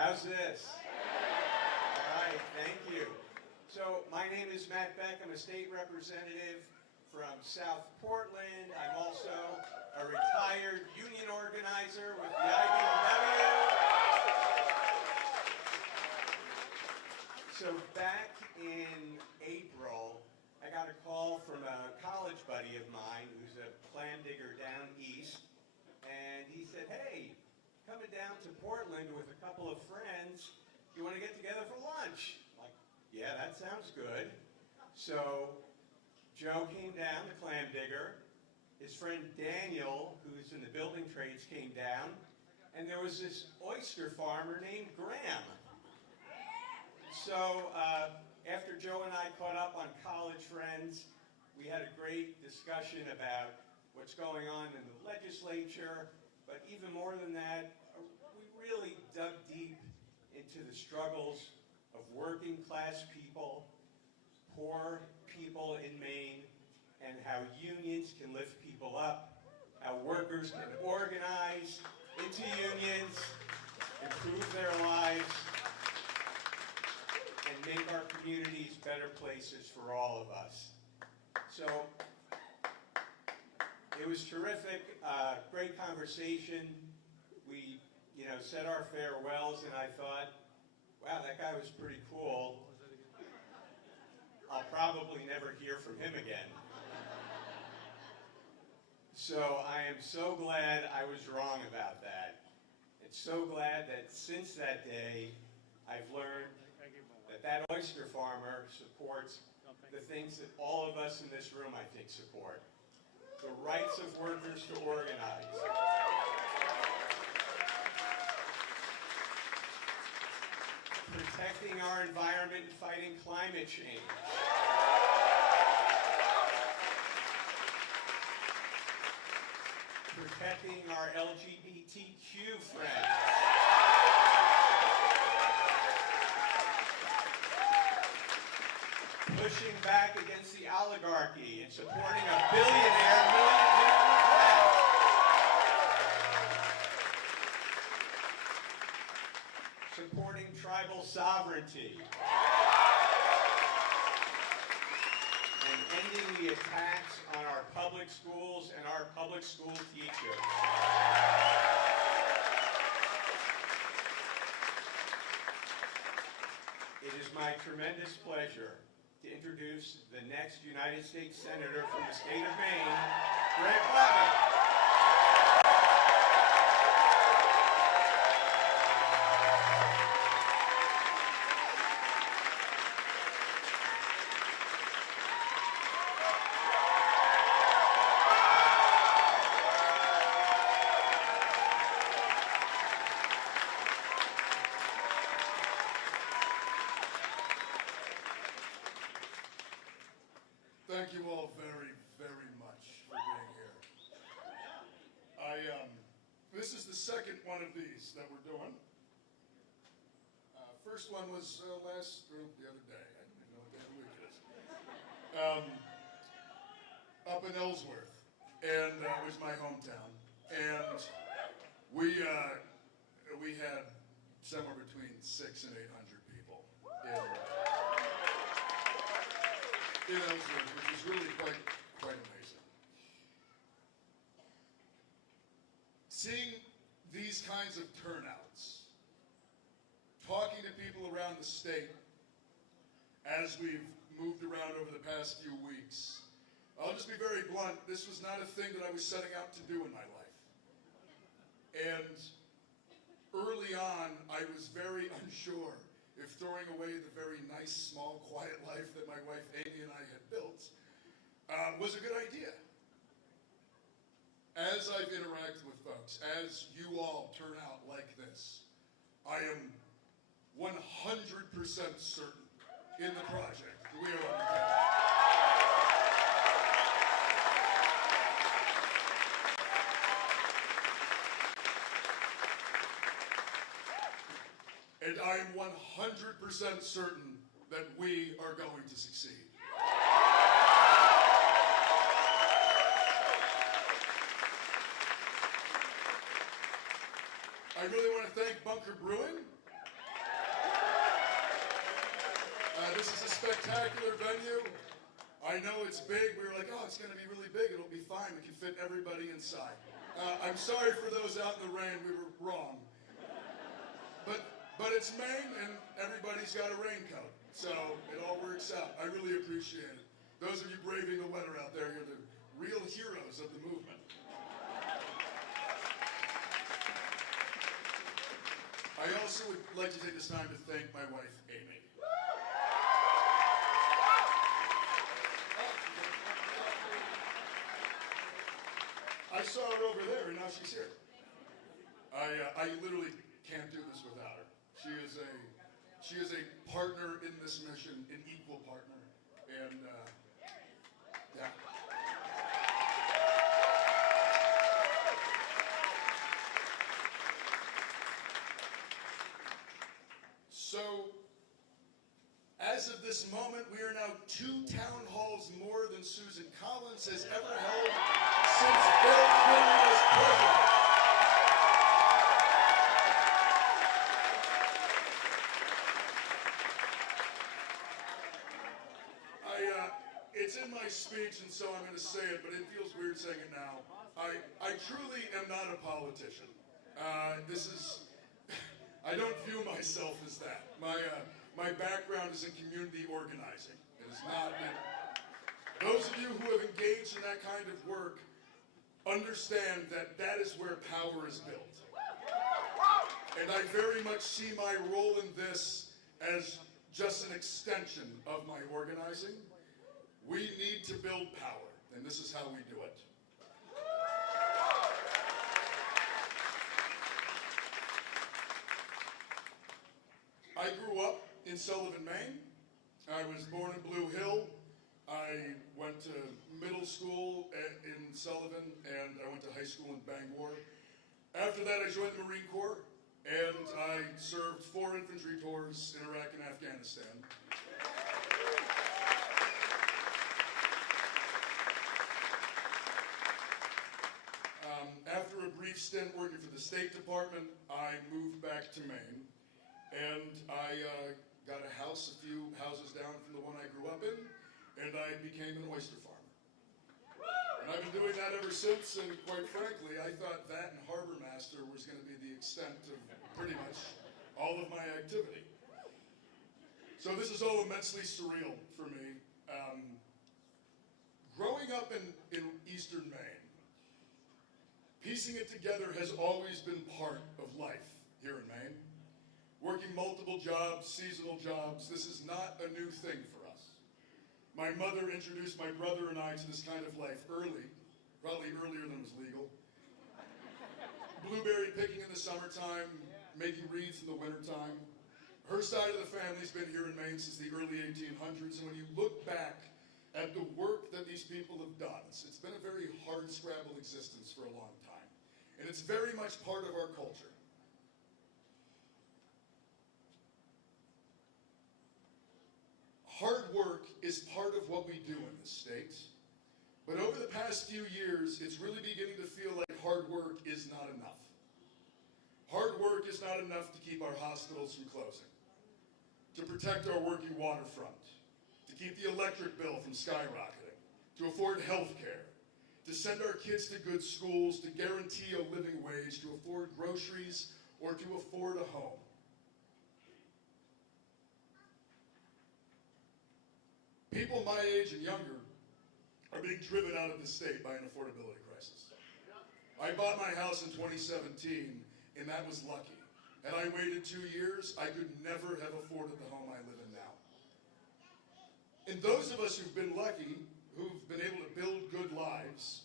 How's this? All right, thank you. So my name is Matt Beck. I'm a state representative from South Portland. I'm also a retired union organizer with the IBEW. So back in April, I got a call from a college buddy of mine who's a clam digger down east, and he said, hey, coming down to Portland with a couple of friends, you want to get together for lunch? I'm like, yeah, that sounds good. So Joe came down, the clam digger. His friend Daniel, who's in the building trades, came down, and there was this oyster farmer named Graham. So after Joe and I caught up on college friends, we had a great discussion about what's going on in the legislature, but even more than that, we really dug deep into the struggles of working class people, poor people in Maine, and how unions can lift people up, how workers can organize into unions, improve their lives, and make our communities better places for all of us. So it was terrific, great conversation. We, said our farewells, and I thought, wow, that guy was pretty cool. I'll probably never hear from him again. So I am so glad I was wrong about that. And so glad that since that day, I've learned that oyster farmer supports the things that all of us in this room, I think, support. The rights of workers to organize. Protecting our environment and fighting climate change. Protecting our LGBTQ friends. Pushing back against the oligarchy and supporting a billionaire millionaire. Supporting tribal sovereignty. And ending the attacks on our public schools and our public school teachers. It is my tremendous pleasure to introduce the next United States Senator from the state of Maine, Graham Platner. Thank you all very, very much for being here. This is the second one of these that we're doing. First one was the other day. I don't even know what day of the week it is. Up in Ellsworth, and it was my hometown. And we had somewhere between 600 and 800 people in Ellsworth, which is really quite amazing. Seeing these kinds of turnouts, talking to people around the state as we've moved around over the past few weeks, I'll just be very blunt, this was not a thing that I was setting out to do in my life. And early on, I was very unsure if throwing away the very nice, small, quiet life that my wife Amy and I had built was a good idea. As I've interacted with folks, as you all turn out like this, I am 100% certain in the project that we are on the path. And I am 100% certain that we are going to succeed. I really want to thank Bunker Brewing This is a spectacular venue. I know it's big. We were like, oh, it's going to be really big. It'll be fine. We can fit everybody inside. I'm sorry for those out in the rain. We were wrong. But it's Maine, and everybody's got a raincoat. So it all works out. I really appreciate it. Those of you braving the weather out there, you're the real heroes of the movement. I also would like to take this time to thank my wife, Amy. I saw her over there, and now she's here. I literally can't do this without her. She is a partner in this mission, an equal partner, and yeah. So, as of this moment, we are now 2 town halls more than Susan Collins has ever held since Bill Clinton was president. It's in my speech, and so I'm going to say it, but it feels weird saying it now. I truly am not a politician. I don't view myself as that. My background is in community organizing. It is not. Those of you who have engaged in that kind of work understand that that is where power is built. And I very much see my role in this as just an extension of my organizing. We need to build power, and this is how we do it. I grew up in Sullivan, Maine. I was born in Blue Hill. I went to middle school in Sullivan, and I went to high school in Bangor. After that, I joined the Marine Corps, and I served 4 infantry tours in Iraq and Afghanistan. After a brief stint working for the State Department, I moved back to Maine, and I got a house a few houses down from the one I grew up in, and I became an oyster farmer. And I've been doing that ever since, and quite frankly, I thought that and harbor master was going to be the extent of pretty much all of my activity. So this is all immensely surreal for me. Growing up in eastern Maine, piecing it together has always been part of life here in Maine. Working multiple jobs, seasonal jobs, this is not a new thing for us. My mother introduced my brother and I to this kind of life early, probably earlier than was legal. Blueberry picking in the summertime, making reeds in the wintertime. Her side of the family's been here in Maine since the early 1800s, and when you look back at the work that these people have done, it's been a very hard-scrabble existence for a long time. And it's very much part of our culture. Hard work is part of what we do in this state. But over the past few years, it's really beginning to feel like hard work is not enough. Hard work is not enough to keep our hospitals from closing, to protect our working waterfront, to keep the electric bill from skyrocketing, to afford health care, to send our kids to good schools, to guarantee a living wage, to afford groceries, or to afford a home. People my age and younger are being driven out of the state by an affordability crisis. I bought my house in 2017, and that was lucky. Had I waited 2 years, I could never have afforded the home I live in now. And those of us who've been lucky, who've been able to build good lives,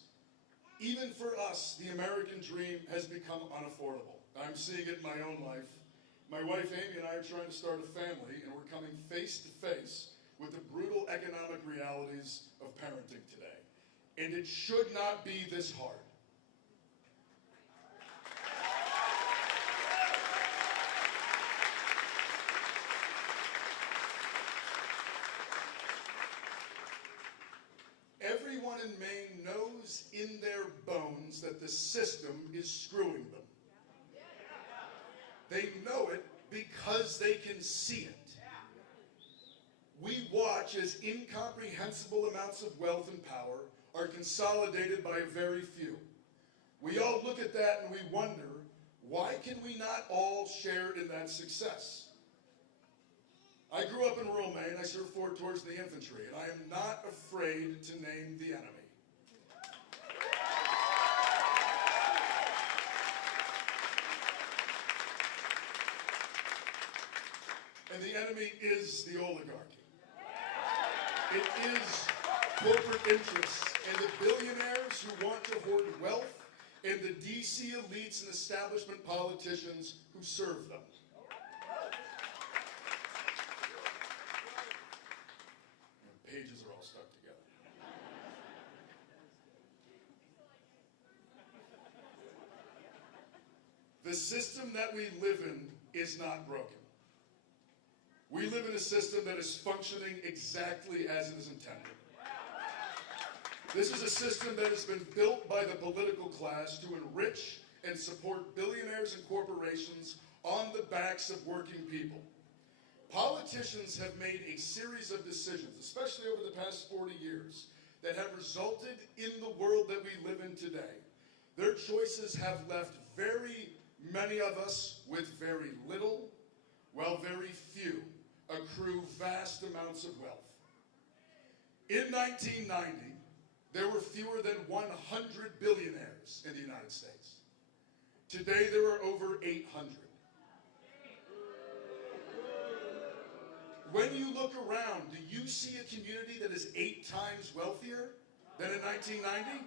even for us, the American dream has become unaffordable. I'm seeing it in my own life. My wife Amy and I are trying to start a family, and we're coming face to face with the brutal economic realities of parenting today. And it should not be this hard. Everyone in Maine knows in their bones that the system is screwing them. They know it because they can see it. we watch as incomprehensible amounts of wealth and power are consolidated by a very few. We all look at that and we wonder, why can we not all share in that success? I grew up in rural Maine. I served forward towards the infantry, and I am not afraid to name the enemy. And the enemy is the oligarchy. It is corporate interests and the billionaires who want to hoard wealth and the DC elites and establishment politicians who serve them. Pages are all stuck together. The system that we live in is not broken. We live in a system that is functioning exactly as it is intended. This is a system that has been built by the political class to enrich and support billionaires and corporations on the backs of working people. Politicians have made a series of decisions, especially over the past 40 years, that have resulted in the world that we live in today. Their choices have left very many of us with very little, while very few accrue vast amounts of wealth. In 1990, there were fewer than 100 billionaires in the United States. Today, there are over 800. When you look around, do you see a community that is 8 times wealthier than in 1990?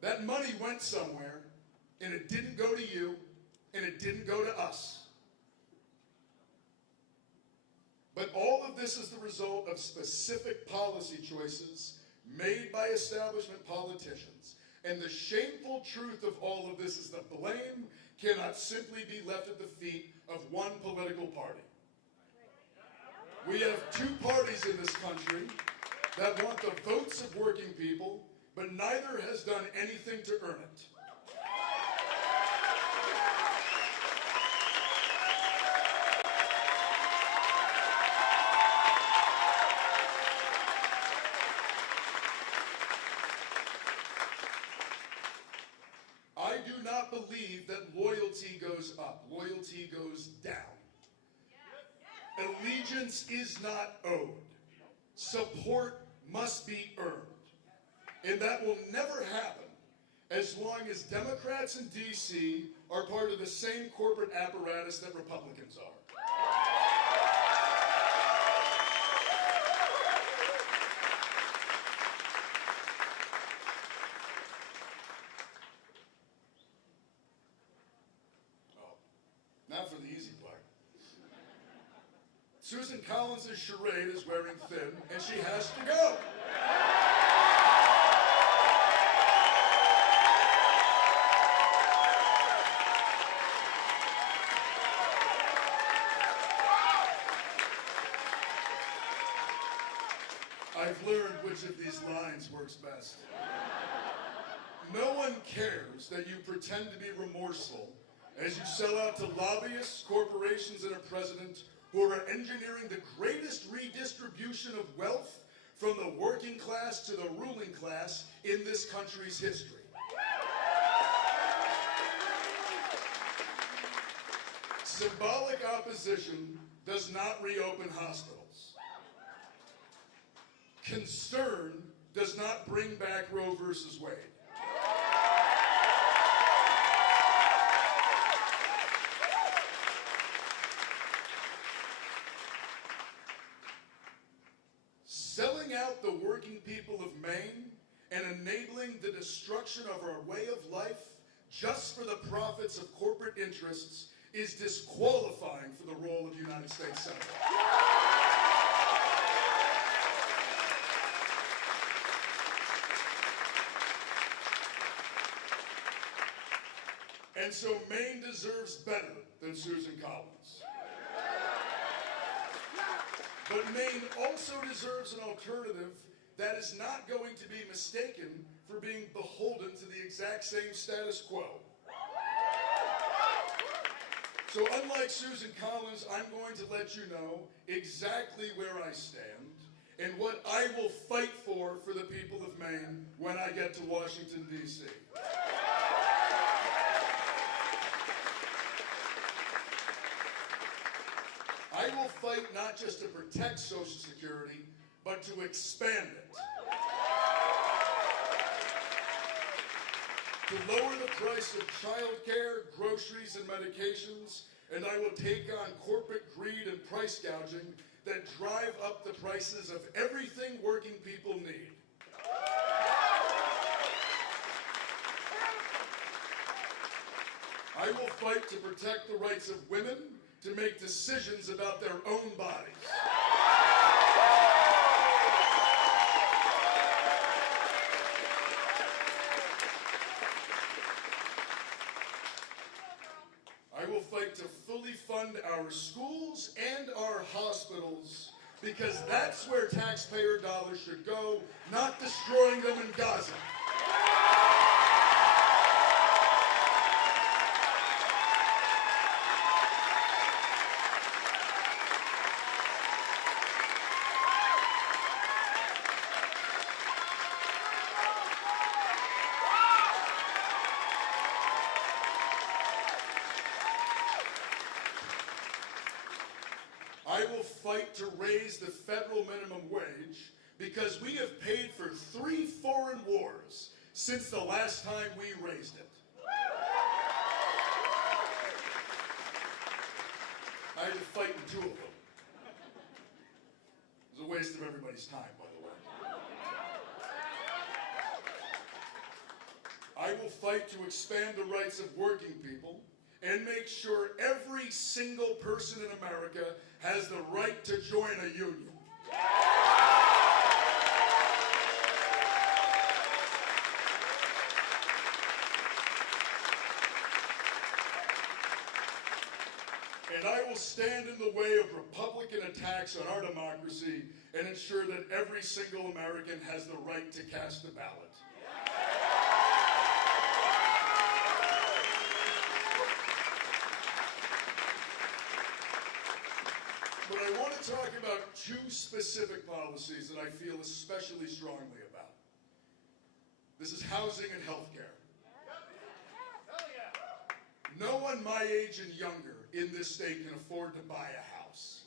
That money went somewhere, and it didn't go to you, and it didn't go to us. But all of this is the result of specific policy choices made by establishment politicians. And the shameful truth of all of this is the blame cannot simply be left at the feet of one political party. We have 2 parties in this country that want the votes of working people, but neither has done anything to earn it. I do not believe that loyalty goes up. Loyalty goes down. Allegiance is not owed. Support must be earned. And that will never happen as long as Democrats in D.C. are part of the same corporate apparatus that Republicans are. Now for the easy part. Susan Collins' charade is wearing thin, and she has to go. I've learned which of these lines works best. No one cares that you pretend to be remorseful as you sell out to lobbyists, corporations, and a president who are engineering the greatest redistribution of wealth from the working class to the ruling class in this country's history. Symbolic opposition does not reopen hospitals. Concern does not bring back Roe versus Wade. Selling out the working people of Maine and enabling the destruction of our way of life just for the profits of corporate interests is disqualifying for the role of United States Senator. And so Maine deserves better than Susan Collins. But Maine also deserves an alternative that is not going to be mistaken for being beholden to the exact same status quo. So unlike Susan Collins, I'm going to let you know exactly where I stand and what I will fight for the people of Maine when I get to Washington, D.C. I will fight not just to protect Social Security, but to expand it. To lower the price of childcare, groceries, and medications, and I will take on corporate greed and price gouging that drive up the prices of everything working people need. I will fight to protect the rights of women to make decisions about their own bodies. I will fight to fully fund our schools and our hospitals because that's where taxpayer dollars should go, not destroying them in Gaza. I will fight to raise the federal minimum wage because we have paid for 3 foreign wars since the last time we raised it. I had to fight in 2 of them. It was a waste of everybody's time, by the way. I will fight to expand the rights of working people and make sure every single person in America has the right to join a union. And I will stand in the way of Republican attacks on our democracy and ensure that every single American has the right to cast a ballot. But I want to talk about 2 specific policies that I feel especially strongly about. This is housing and health care. No one my age and younger in this state can afford to buy a house.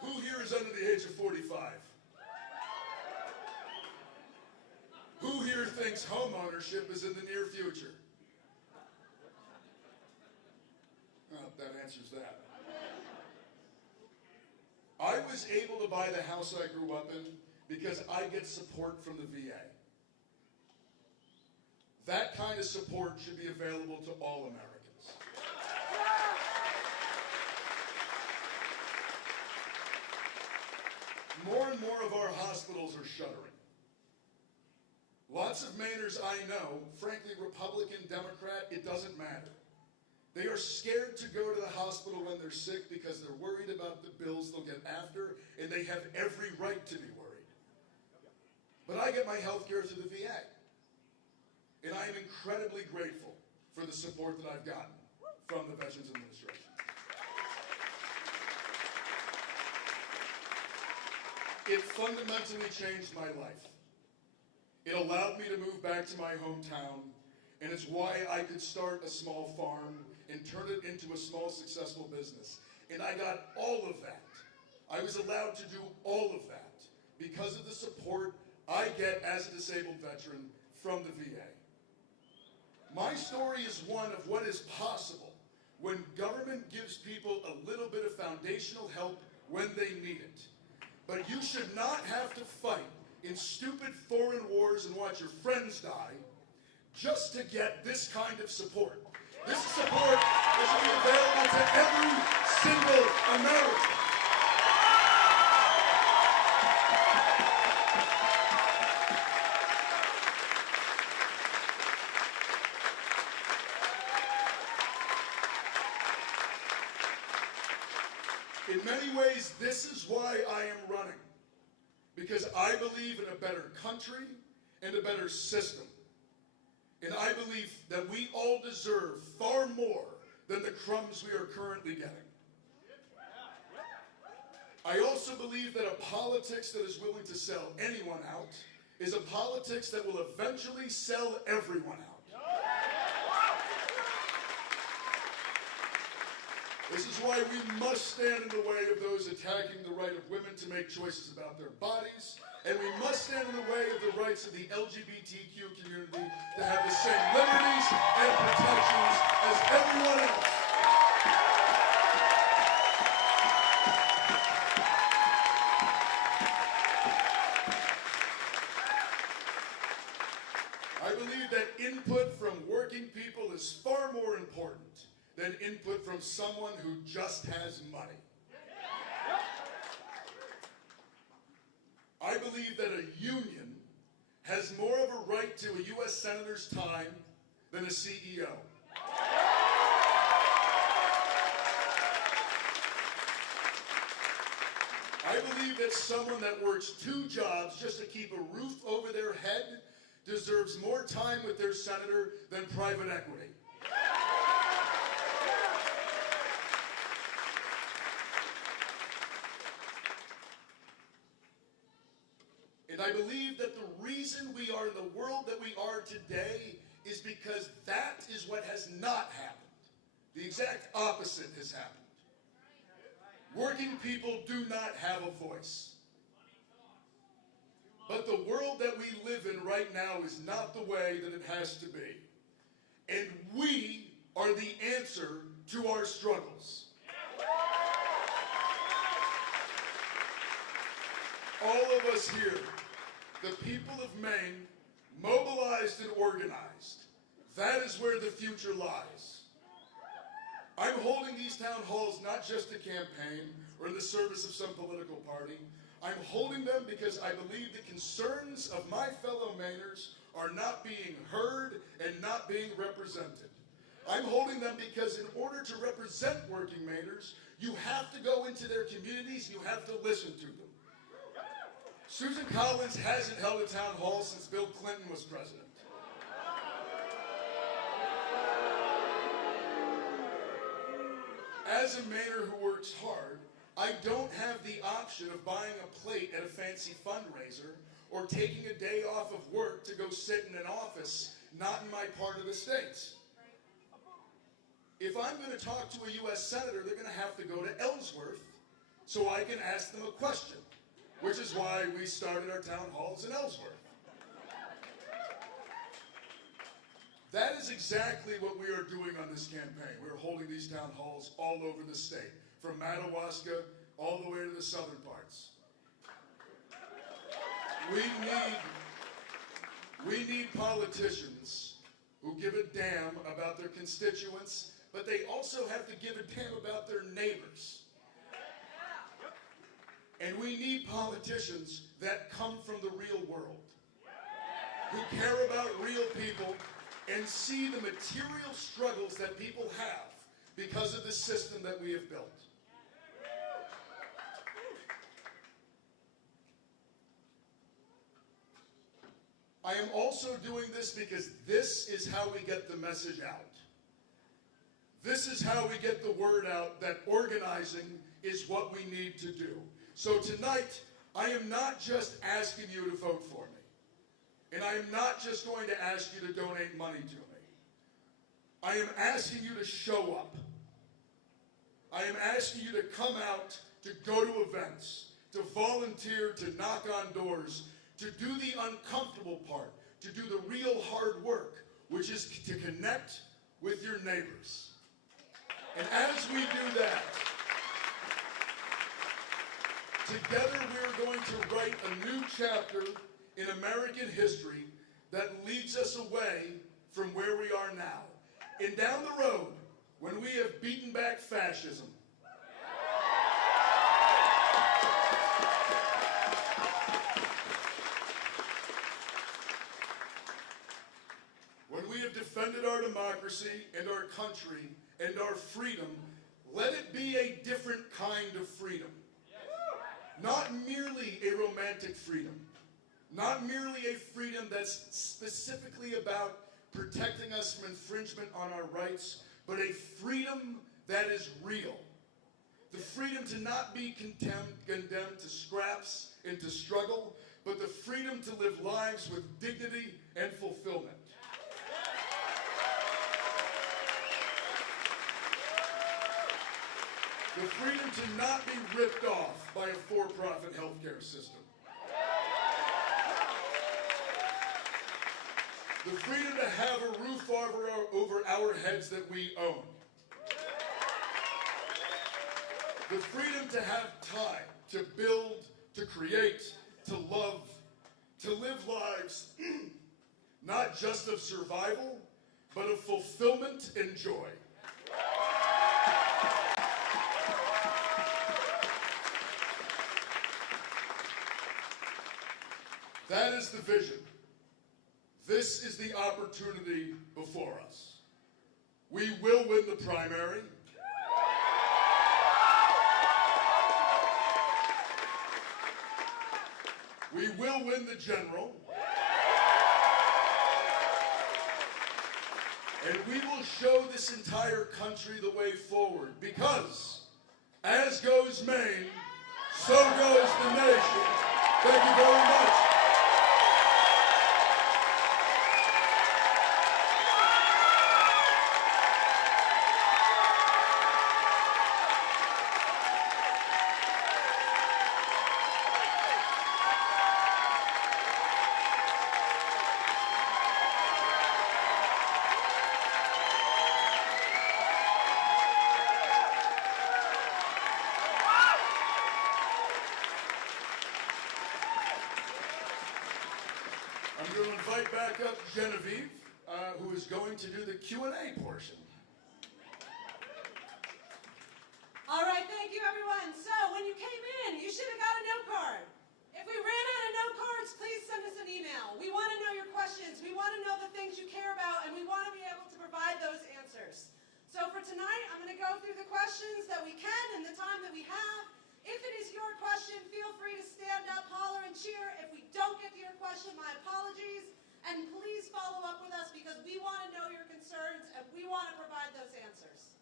Who here is under the age of 45? Who here thinks home ownership is in the near future? Well, that answers that. I was able to buy the house I grew up in because I get support from the VA. That kind of support should be available to all Americans. More and more of our hospitals are shuttering. Lots of Mainers I know, frankly, Republican, Democrat, it doesn't matter. They are scared to go to the hospital when they're sick because they're worried about the bills they'll get after, and they have every right to be worried. But I get my health care through the VA. And I am incredibly grateful for the support that I've gotten from the Veterans Administration. It fundamentally changed my life. It allowed me to move back to my hometown, and it's why I could start a small farm and turn it into a small successful business. And I got all of that. I was allowed to do all of that because of the support I get as a disabled veteran from the VA. My story is one of what is possible when government gives people a little bit of foundational help when they need it. But you should not have to fight in stupid foreign wars and watch your friends die just to get this kind of support. This is support that should be available to every single American. In many ways, this is why I am running. Because I believe in a better country and a better system. And I believe that we all deserve far more than the crumbs we are currently getting. I also believe that a politics that is willing to sell anyone out is a politics that will eventually sell everyone out. This is why we must stand in the way of those attacking the right of women to make choices about their bodies, and we must stand in the way of the rights of the LGBTQ community to have the same liberties and protections as everyone else. I believe that input from working people is far more important than input from someone who just has money. I believe that a union has more of a right to a U.S. Senator's time than a CEO. I believe that someone that works 2 jobs just to keep a roof over their head deserves more time with their senator than private equity. And I believe that the reason we are in the world that we are today is because that is what has not happened. The exact opposite has happened. Working people do not have a voice. But the world that we live in right now is not the way that it has to be. And we are the answer to our struggles. All of us here, the people of Maine, mobilized and organized. That is where the future lies. I'm holding these town halls not just to campaign or in the service of some political party. I'm holding them because I believe the concerns of my fellow Mainers are not being heard and not being represented. I'm holding them because in order to represent working Mainers, you have to go into their communities, you have to listen to them. Susan Collins hasn't held a town hall since Bill Clinton was president. As a Mainer who works hard, I don't have the option of buying a plate at a fancy fundraiser or taking a day off of work to go sit in an office not in my part of the state. If I'm going to talk to a U.S. Senator, they're going to have to go to Ellsworth so I can ask them a question, which is why we started our town halls in Ellsworth. That is exactly what we are doing on this campaign. We're holding these town halls all over the state, from Madawaska all the way to the southern parts. We need politicians who give a damn about their constituents, but they also have to give a damn about their neighbors. And we need politicians that come from the real world, who care about real people and see the material struggles that people have because of the system that we have built. I am also doing this because this is how we get the message out. This is how we get the word out that organizing is what we need to do. So tonight, I am not just asking you to vote for me. And I am not just going to ask you to donate money to me. I am asking you to show up. I am asking you to come out, to go to events, to volunteer, to knock on doors, to do the uncomfortable part, to do the real hard work, which is to connect with your neighbors. And as we do that, together we are going to write a new chapter in American history that leads us away from where we are now. And down the road, when we have beaten back fascism, when we have defended our democracy and our country and our freedom, let it be a different kind of freedom. Not merely a romantic freedom. Not merely a freedom that's specifically about protecting us from infringement on our rights, but a freedom that is real. The freedom to not be condemned to scraps and to struggle, but the freedom to live lives with dignity and fulfillment. The freedom to not be ripped off by a for-profit healthcare system. The freedom to have a roof over our heads that we own. The freedom to have time to build, to create, to love, to live lives not just of survival, but of fulfillment and joy. That is the vision. This is the opportunity before us. We will win the primary. We will win the general. And we will show this entire country the way forward, because as goes Maine, so goes the nation. Thank you very much. I'm going to invite back up Genevieve, who is going to do the Q&A portion. All right, thank you, everyone. So, when you came in, you should have got a note card. If we ran out of note cards, please send us an email. We want to know your questions. We want to know the things you care about, and we want to be able to provide those answers. So for tonight, I'm going to go through the questions that we can in the time that we have. If it is your question, feel free to stand up, holler, and cheer. If we don't get to your question, my apologies. And please follow up with us, because we want to know your concerns and we want to provide those answers.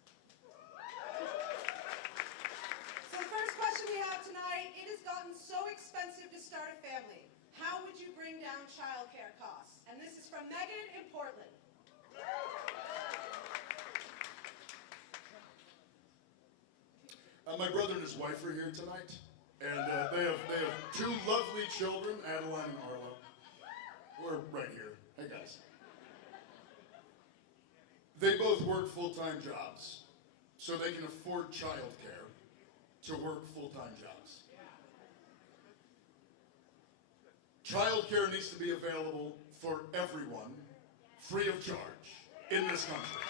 So the first question we have tonight: it has gotten so expensive to start a family. How would you bring down childcare costs? And this is from Megan in Portland. My brother and his wife are here tonight, and they have two lovely children, Adeline and Arlo. We're right here. Hey, guys. They both work full-time jobs, so they can afford childcare to work full-time jobs. Childcare needs to be available for everyone, free of charge, in this country.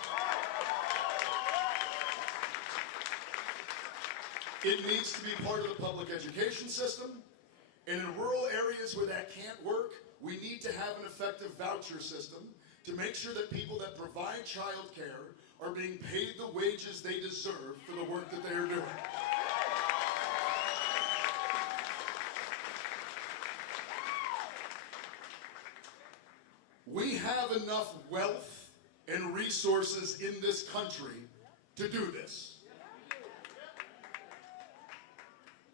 It needs to be part of the public education system, and in rural areas where that can't work, we need to have an effective voucher system to make sure that people that provide child care are being paid the wages they deserve for the work that they are doing. We have enough wealth and resources in this country to do this.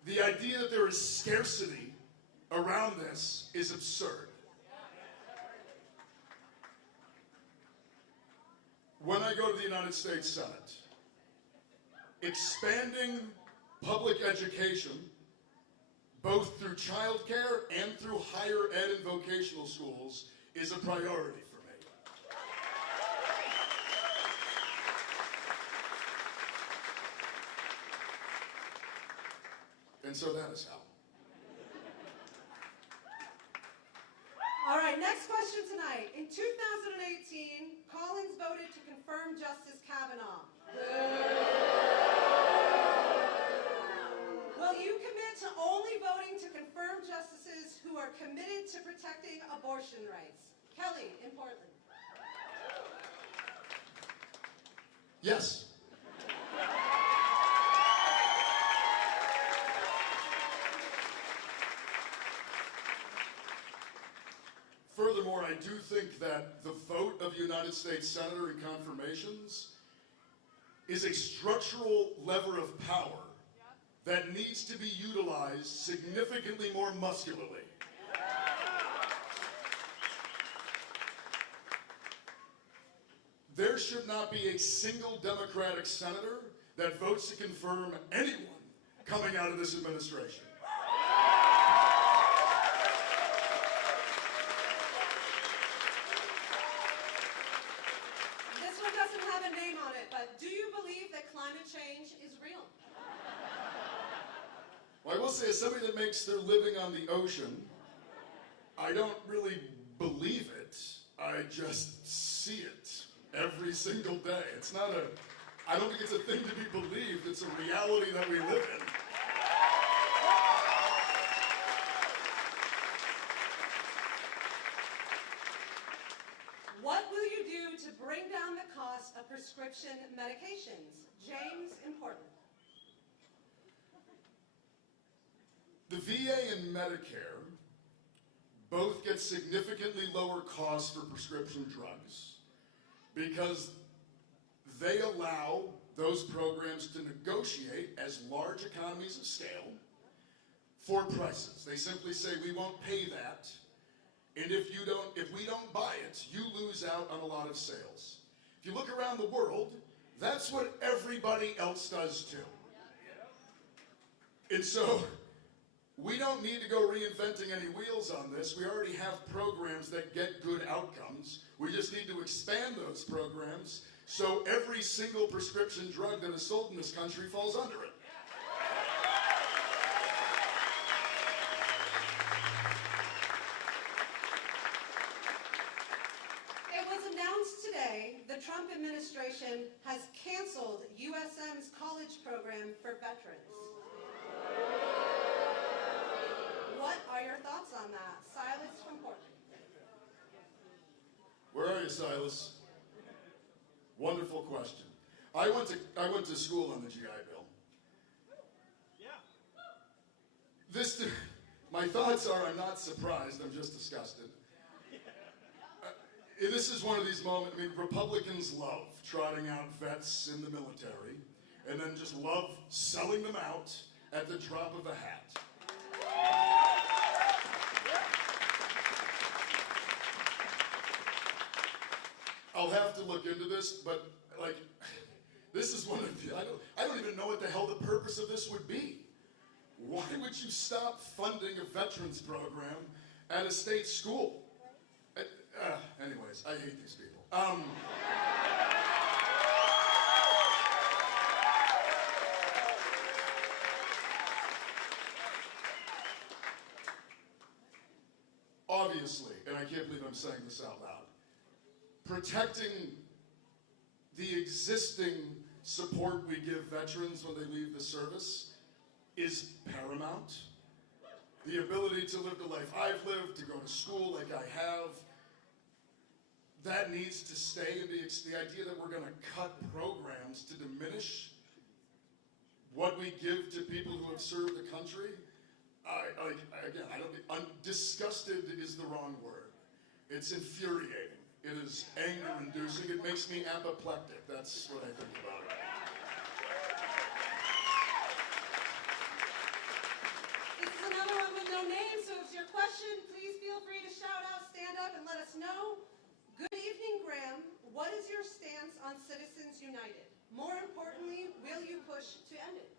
The idea that there is scarcity around this is absurd. When I go to the United States Senate, expanding public education, both through childcare and through higher ed and vocational schools, is a priority for me. And so that is how. All right, next question tonight. In 2018, Collins voted to confirm Justice Kavanaugh. Will you commit to only voting to confirm justices who are committed to protecting abortion rights? Kelly in Portland. Yes. Furthermore, I do think that the vote of a United States Senator in confirmations is a structural lever of power that needs to be utilized significantly more muscularly. There should not be a single Democratic senator that votes to confirm anyone coming out of this administration. This one doesn't have a name on it, but do you believe that climate change is real? Well, I will say, as somebody that makes their living on the ocean, I don't really believe it. I just see it every single day. It's not a, I don't think it's a thing to be believed. It's a reality that we live in. What will you do to bring down the cost of prescription medications? James in Portland. The VA and Medicare both get significantly lower costs for prescription drugs because they allow those programs to negotiate as large economies of scale for prices. They simply say, we won't pay that, and if we don't buy it, you lose out on a lot of sales. If you look around the world, that's what everybody else does too. And so, we don't need to go reinventing any wheels on this. We already have programs that get good outcomes. We just need to expand those programs so every single prescription drug that is sold in this country falls under it. It was announced today the Trump administration has canceled USM's college program for veterans. What are your thoughts on that? Silas from Portland. Where are you, Silas? Wonderful question. I went to school on the GI Bill. Yeah. My thoughts are, I'm not surprised, I'm just disgusted. This is one of these moments, I mean, Republicans love trotting out vets in the military and then just love selling them out at the drop of a hat. I'll have to look into this, but like, this is one of the, I don't even know what the hell the purpose of this would be. Why would you stop funding a veterans program at a state school? Anyways, I hate these people. Obviously, and I can't believe I'm saying this out loud, protecting the existing support we give veterans when they leave the service is paramount. The ability to live the life I've lived, to go to school like I have, that needs to stay. And the idea that we're going to cut programs to diminish what we give to people who have served the country, disgusted is the wrong word. It's infuriating. It is anger-inducing. It makes me apoplectic. That's what I think about it. This is another one with no name, so if it's your question, please feel free to shout out, stand up, and let us know. Good evening, Graham. What is your stance on Citizens United? More importantly, will you push to end it?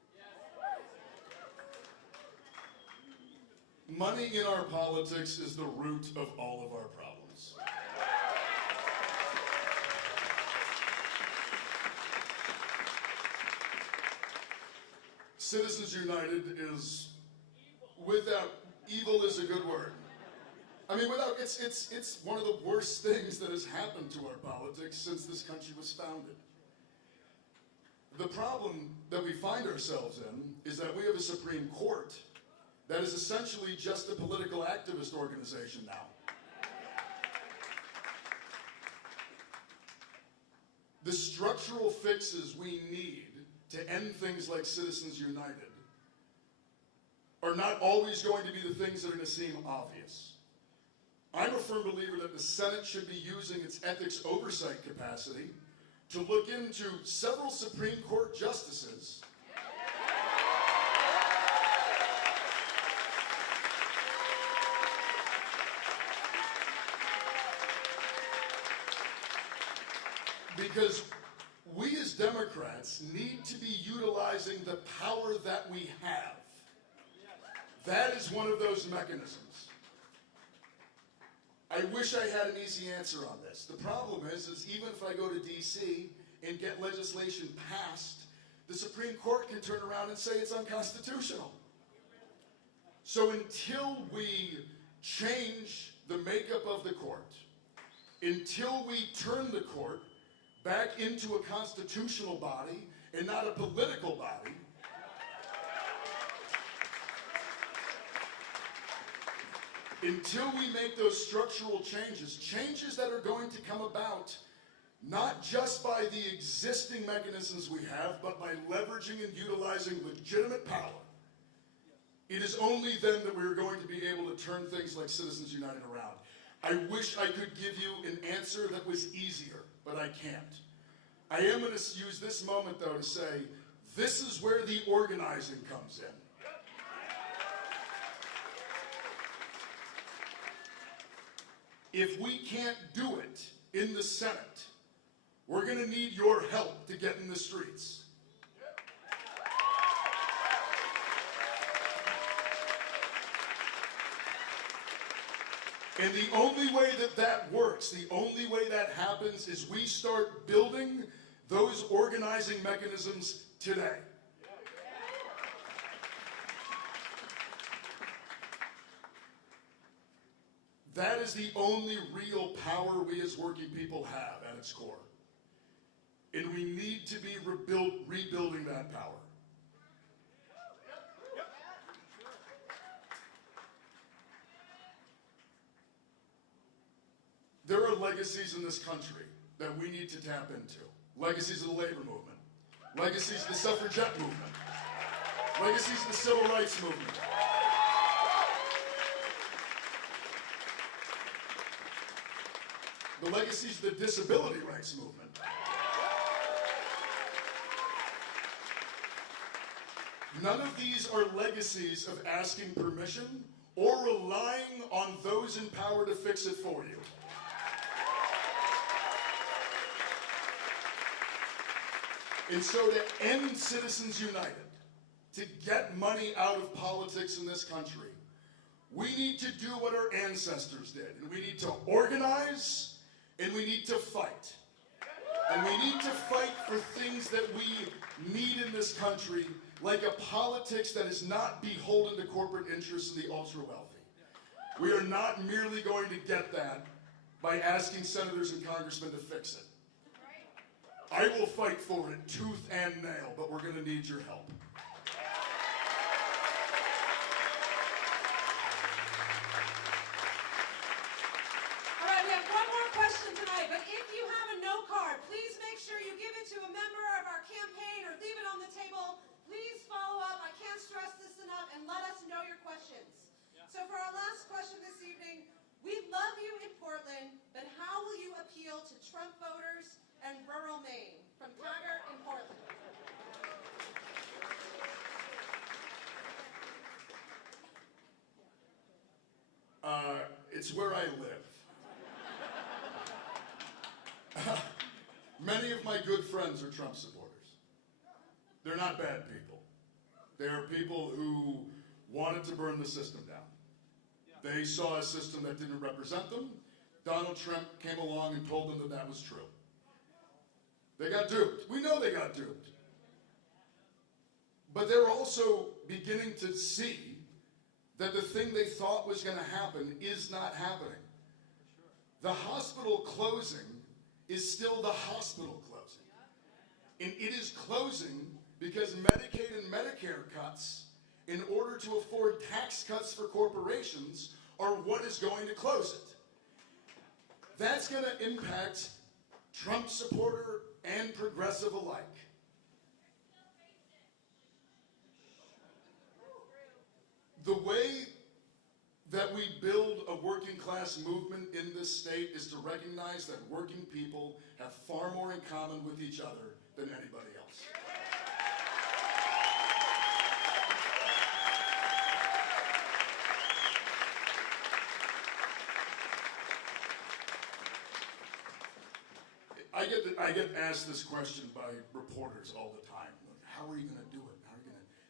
Money in our politics is the root of all of our problems. Citizens United is, evil is a good word. I mean, it's one of the worst things that has happened to our politics since this country was founded. The problem that we find ourselves in is that we have a Supreme Court that is essentially just a political activist organization now. The structural fixes we need to end things like Citizens United are not always going to be the things that are going to seem obvious. I'm a firm believer that the Senate should be using its ethics oversight capacity to look into several Supreme Court justices because we as Democrats need to be utilizing the power that we have. That is one of those mechanisms. I wish I had an easy answer on this. The problem is even if I go to D.C. and get legislation passed, the Supreme Court can turn around and say it's unconstitutional. So until we change the makeup of the court, until we turn the court back into a constitutional body and not a political body, until we make those structural changes, changes that are going to come about not just by the existing mechanisms we have, but by leveraging and utilizing legitimate power, it is only then that we're going to be able to turn things like Citizens United around. I wish I could give you an answer that was easier, but I can't. I am going to use this moment, though, to say this is where the organizing comes in. If we can't do it in the Senate, we're going to need your help to get in the streets. And the only way that that works, the only way that happens is we start building those organizing mechanisms today. That is the only real power we as working people have at its core. And we need to be rebuilding that power. There are legacies in this country that we need to tap into. Legacies of the labor movement. Legacies of the suffragette movement. Legacies of the civil rights movement. The legacies of the disability rights movement. None of these are legacies of asking permission or relying on those in power to fix it for you. And so to end Citizens United, to get money out of politics in this country, we need to do what our ancestors did. And we need to organize, and we need to fight. And we need to fight for things that we need in this country, like a politics that is not beholden to corporate interests of the ultra-wealthy. We are not merely going to get that by asking senators and congressmen to fix it. I will fight for it tooth and nail, but we're going to need your help. All right, we have one more question tonight, but if you have a no card, please make sure you give it to a member of our campaign or leave it on the table. Please follow up. I can't stress this enough, and let us know your questions. So for our last question this evening, we love you in Portland, but how will you appeal to Trump voters and rural Maine? From Taggart in Portland. It's where I live. Many of my good friends are Trump supporters. They're not bad people. They are people who wanted to burn the system down. They saw a system that didn't represent them. Donald Trump came along and told them that that was true. They got duped. We know they got duped. But they're also beginning to see that the thing they thought was going to happen is not happening. The hospital closing is still the hospital closing. And it is closing because Medicaid and Medicare cuts, in order to afford tax cuts for corporations, are what is going to close it. That's going to impact Trump supporter and progressive alike. The way that we build a working class movement in this state is to recognize that working people have far more in common with each other than anybody else. I get asked this question by reporters all the time. How are you going to do it?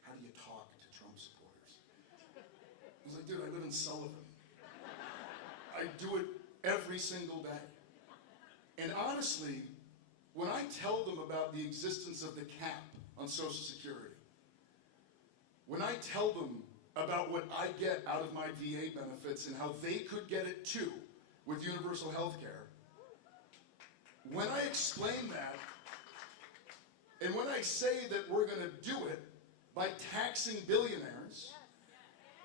How do you talk to Trump supporters? I was like, dude, I live in Sullivan. I do it every single day. And honestly, when I tell them about the existence of the cap on Social Security, when I tell them about what I get out of my VA benefits and how they could get it too with universal health care, when I explain that, and when I say that we're going to do it by taxing billionaires,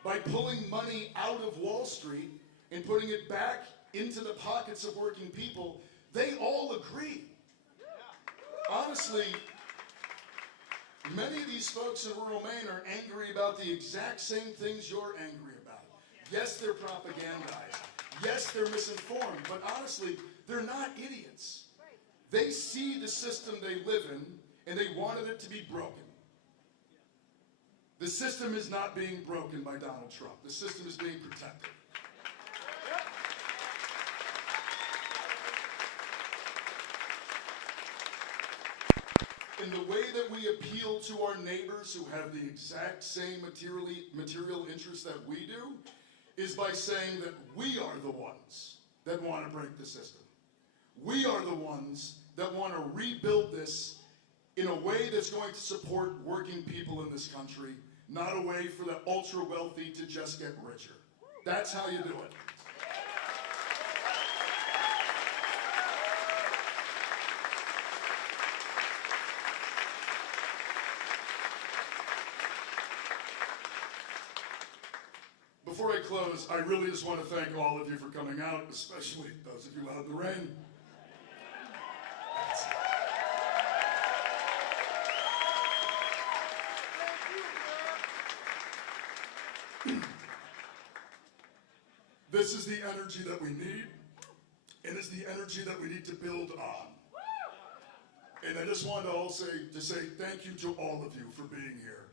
by pulling money out of Wall Street and putting it back into the pockets of working people, they all agree. Honestly, many of these folks in rural Maine are angry about the exact same things you're angry about. Yes, they're propagandized. Yes, they're misinformed. But honestly, they're not idiots. They see the system they live in, and they wanted it to be broken. The system is not being broken by Donald Trump. The system is being protected. And the way that we appeal to our neighbors who have the exact same material interests that we do is by saying that we are the ones that want to break the system. We are the ones that want to rebuild this in a way that's going to support working people in this country, not a way for the ultra-wealthy to just get richer. That's how you do it. Before I close, I really just want to thank all of you for coming out, especially those of you out in the rain. This is the energy that we need, and it's the energy that we need to build on. And I just want to say thank you to all of you for being here.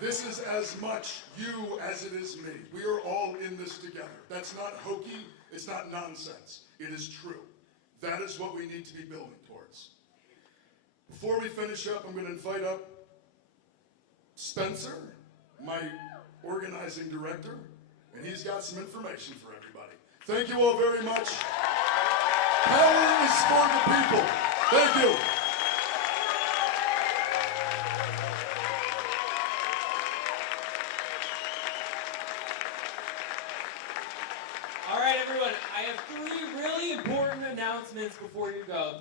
This is as much you as it is me. We are all in this together. That's not hokey. It's not nonsense. It is true. That is what we need to be building towards. Before we finish up, I'm going to invite up Spencer, my organizing director, and he's got some information for everybody. Thank you all very much. Power is for the people. Thank you. All right, everyone, I have three really important announcements before you go.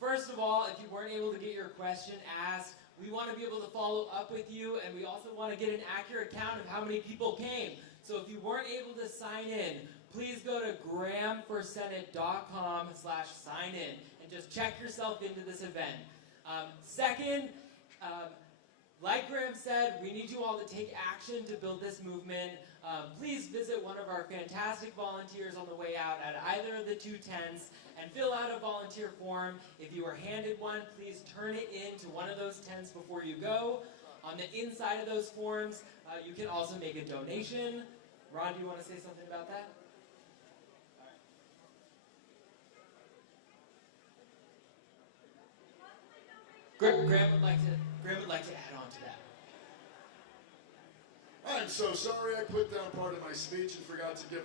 First of all, if you weren't able to get your question asked, we want to be able to follow up with you, and we also want to get an accurate count of how many people came. So if you weren't able to sign in, please go to grahamforsenate.com/sign-in and just check yourself into this event. Second, like Graham said, we need you all to take action to build this movement. Please visit one of our fantastic volunteers on the way out at either of the two tents and fill out a volunteer form. If you are handed one, please turn it into one of those tents before you go. On the inside of those forms, you can also make a donation. Ron, do you want to say something about that? Graham would like to add on to that. I'm so sorry I put down part of my speech and forgot to give it.